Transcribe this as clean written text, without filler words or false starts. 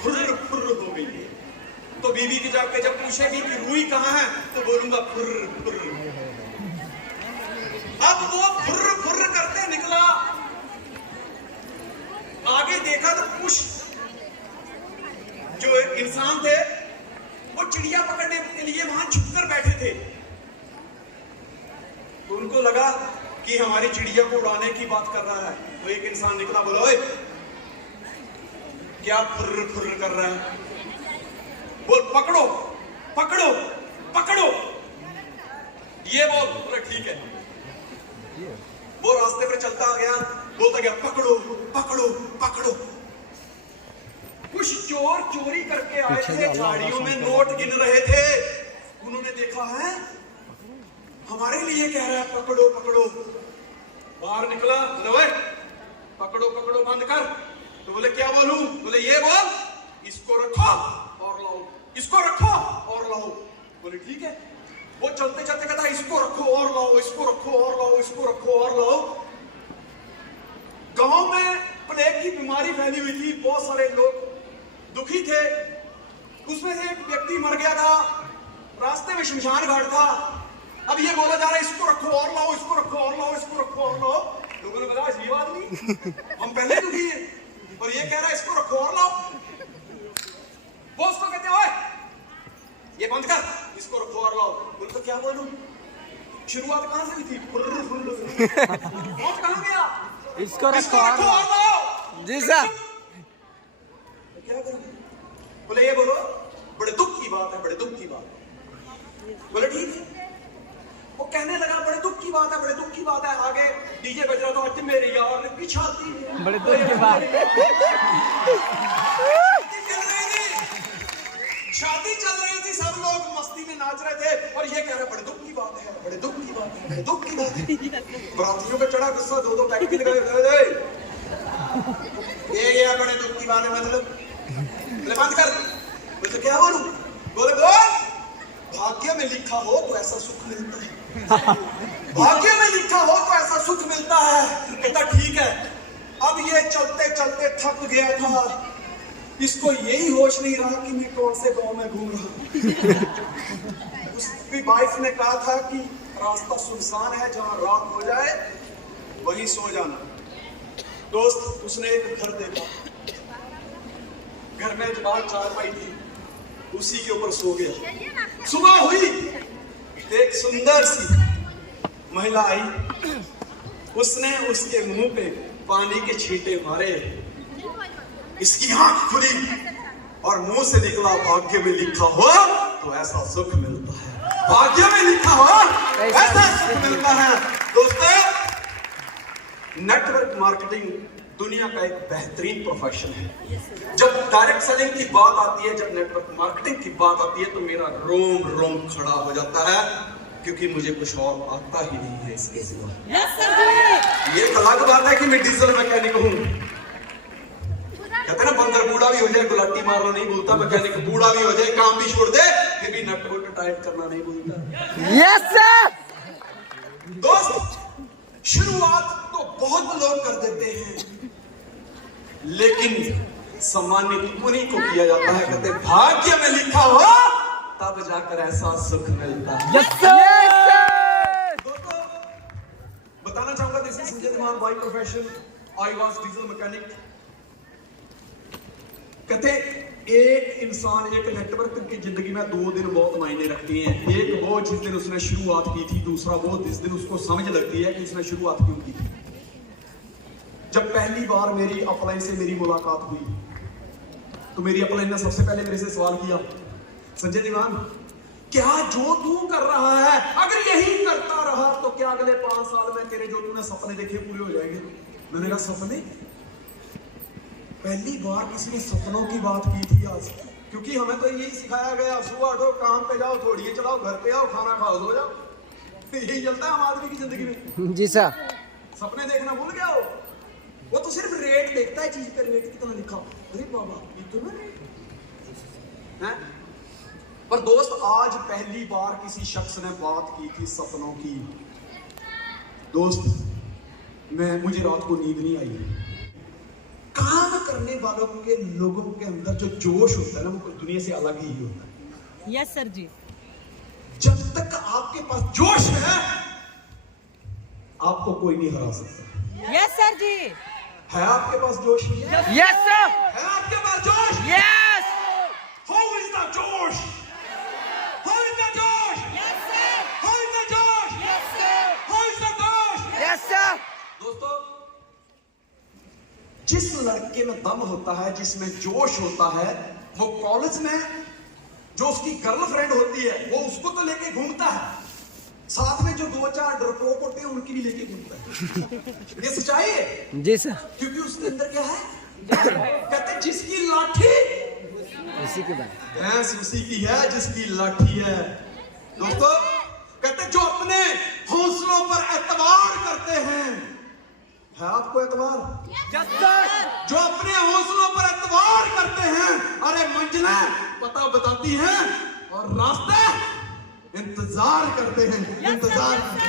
फुर्र फुर्र हो गई है। तो बीवी की जाके जब पूछेगी कि रूई कहाँ है तो बोलूंगा फुर्र फुर्र। अब वो फुर्र फुर्र करते निकला, आगे देखा तो कुछ जो इंसान थे वो चिड़िया पकड़ने के लिए वहां छुपकर बैठे थे। तो उनको लगा कि हमारी चिड़िया को उड़ाने की बात कर रहा है। तो एक इंसान निकला, बोला ओए क्या फुर्र फुर्र कर रहा है? बोल पकड़ो पकड़ो पकड़ो, ये बोले ठीक है। वो रास्ते पर चलता गया, बोलता गया पकड़ो पकड़ो पकड़ो। कुछ चोर चोरी करके आए थे, झाड़ियों में नोट गिन रहे थे। उन्होंने देखा है हमारे लिए कह रहा है पकड़ो पकड़ो। बाहर निकला, बोले पकड़ो पकड़ो बंद कर। तो बोले क्या बोलूं? बोले ये बोल, इसको रखो और लाओ, इसको रखो और लाओ। बोले ठीक है। वो चलते चलते कहता इसको रखो और लाओ, इसको रखो और लाओ, इसको रखो और लाओ। गांव में प्लेग की बीमारी फैली हुई थी, बहुत सारे लोग दुखी थे। उसमें से एक व्यक्ति मर गया था, रास्ते में शमशान घाट था। अब ये बोला जा रहा है इसको रखो और लाओ, इसको रखो और लाओ, इसको रखो और लाओ। लोगों ने बोला ये बात नहीं, हम पहले दुखी हैं और ये कह रहा है इसको रखो और लाओ। वो उसको कहते हैं ये बंद कर, इसको रखो और लाओ। बोले तो क्या बोलूं? शुरुआत कहां से हुई थी? मौत कहां गया? इसको रखो और लाओ। जी सर। क्या करूं? बोले ये बोलो, बड़े दुख की बात है, बड़े दुख की बात है। बोले ठीक है। वो कहने लगा बड़े दुख की बात है, बड़े दुख की बात है। आगे डीजे बज रहा था, आज मेरे यार ने पिछाती बड़े दुख की बात। शादी चल रही थी, सब लोग मस्ती में नाच रहे थे और ये कह रहे बड़े दुख की बात है, बड़े दुख की बात है, बड़े दुख की बात है। बरातियों पे चढ़ा गुस्सा, दो दो पैक भी लगाए। ये गया बड़े दुख की बात है मतलब। बोले बंद कर। बोले तो क्या बोलूं? बोले बोल, भाग्य में लिखा हो तो ऐसा सुख मिलता है, भाग्य में लिखा हो तो ऐसा सुख मिलता है। कहता ठीक है। अब ये चलते चलते थक गया था, इसको यही होश नहीं रहा कि मैं कौन से गांव में घूम रहा हूं। उसकी वाइफ ने कहा था कि रास्ता सुनसान है, जहां रात हो जाए वहीं सो जाना। दोस्त उसने एक घर देखा, घर में जबान चारपाई थी, उसी के ऊपर सो गया। सुबह हुई, एक सुंदर सी महिला आई, उसने उसके मुंह पे पानी के छींटे मारे, इसकी आंख खुली और मुंह से निकला भाग्य में लिखा हो तो ऐसा सुख मिलता है, भाग्य में लिखा हो ऐसा सुख मिलता है। दोस्तों, नेटवर्क मार्केटिंग दुनिया का एक बेहतरीन प्रोफेशन है। जब डायरेक्ट सेलिंग की बात आती है, जब नेटवर्क मार्केटिंग की बात आती है तो मेरा रोम रोम खड़ा हो जाता है, क्योंकि मुझे कुछ और आता ही नहीं है इसके सिवा। ये एक अलग बात है कि मैं डीजल मैकेनिक हूँ। कहते ना बंदर बूढ़ा भी हो जाए गुलाटी मारना नहीं भूलता, मैकेनिक बूढ़ा भी हो जाए काम भी छोड़ दे फिर भी नट बोल्ट टाइट करना नहीं भूलता। Yes sir. दोस्त, शुरुआत तो बहुत लोग कर देते हैं, लेकिन सम्मानित उन्हीं को किया जाता है। कहते भाग्य में लिखा हो तब जाकर ऐसा सुख मिलता है। Yes sir. दोस्तों, बताना चाहूंगा this is Sanjay Dhiman by profession, I was diesel mechanic. कहते एक इंसान, एक नेटवर्क की जिंदगी में 2 दिन बहुत मायने रखती हैं। एक वो जिस दिन उसने शुरुआत की थी, दूसरा वो जिस दिन उसको समझ लगती है कि उसने शुरुआत क्यों की थी। जब पहली बार मेरी अपलाइन से मेरी मुलाकात हुई तो मेरी अपलाइन ने सबसे पहले मेरे से सवाल किया, संजय धीमान क्या जो तू कर रहा है अगर यही करता रहा तो क्या अगले 5 साल में तेरे जो तूने सपने देखे पूरे हो जाएंगे? मैंने कहा सपने? पहली बार किसी ने सपनों की बात की थी आज, क्योंकि हमें तो यही सिखाया गया, सुबह उठो, काम पे जाओ, थोड़ी चलाओ, घर पे आओ, खाना खाओ, सो जाओ। यही चलता है आम आदमी की जिंदगी में। जी सर। सपने देखना भूल गया हो? वो तो सिर्फ रेट देखता है, चीज का रेट कितना लिखा, अरे बाबा इतना रेट है। पर दोस्त, आज पहली बार किसी शख्स ने बात की थी सपनों की। दोस्त, मुझे रात को नींद नहीं आई, काम करने वालों के लोगों के अंदर जो जोश होता है ना, वो कोई दुनिया से अलग ही होता है। यस सर जी। जब तक आपके पास जोश है, आपको कोई नहीं हरा सकता। यस सर जी। है आपके पास जोश? Yes, sir. है आपके पास जोश? Yes. How is the जोश? How is the जोश? Yes sir. How is the जोश? Yes sir. How is the जोश? Yes, sir. दोस्तों, जिस लड़के में दम होता है, जिसमें जोश होता है, वो कॉलेज में जो उसकी गर्लफ्रेंड होती है, वो उसको तो लेके घूमता है, साथ में जो 2-4 डरपोक होते हैं उनकी भी लेके घूमता है। ये सच्चाई है, जी सर। क्योंकि उसके अंदर क्या है? कहते हैं जिसकी लाठी, इसी के बाद भैंस उसी की है जिसकी लाठी है। दोस्तों, कहते हैं जो अपने हौसलों पर एतबार करते हैं, है आपको एतबार? जो अपने हौसलों पर एतबार करते हैं, अरे मंजिलें पता बताती हैं और रास्ते इंतजार करते हैं, इंतजार करते हैं।